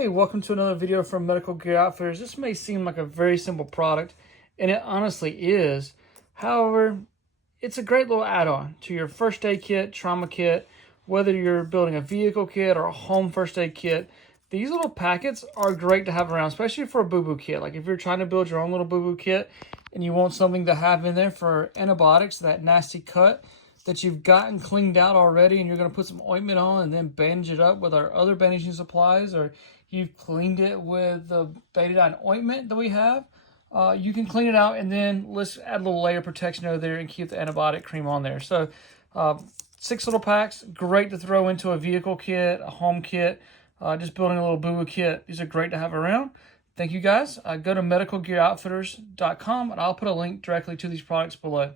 Hey, welcome to another video from Medical Gear Outfitters. This may seem like a very simple product, and it honestly is. However, it's a great little add-on to your first aid kit, trauma kit, whether you're building a vehicle kit or a home first aid kit. These little packets are great to have around, especially for a boo-boo kit. Like if you're trying to build your own little boo-boo kit and you want something to have in there for antibiotics, that nasty cut that you've gotten cleaned out already, and you're going to put some ointment on and then bandage it up with our other bandaging supplies, or you've cleaned it with the betadine ointment that we have, you can clean it out and then let's add a little layer of protection over there and keep the antibiotic cream on there. So 6 little packs, great to throw into a vehicle kit, a home kit, just building a little boo-boo kit. These are great to have around. Thank you guys. Go to medicalgearoutfitters.com and I'll put a link directly to these products below.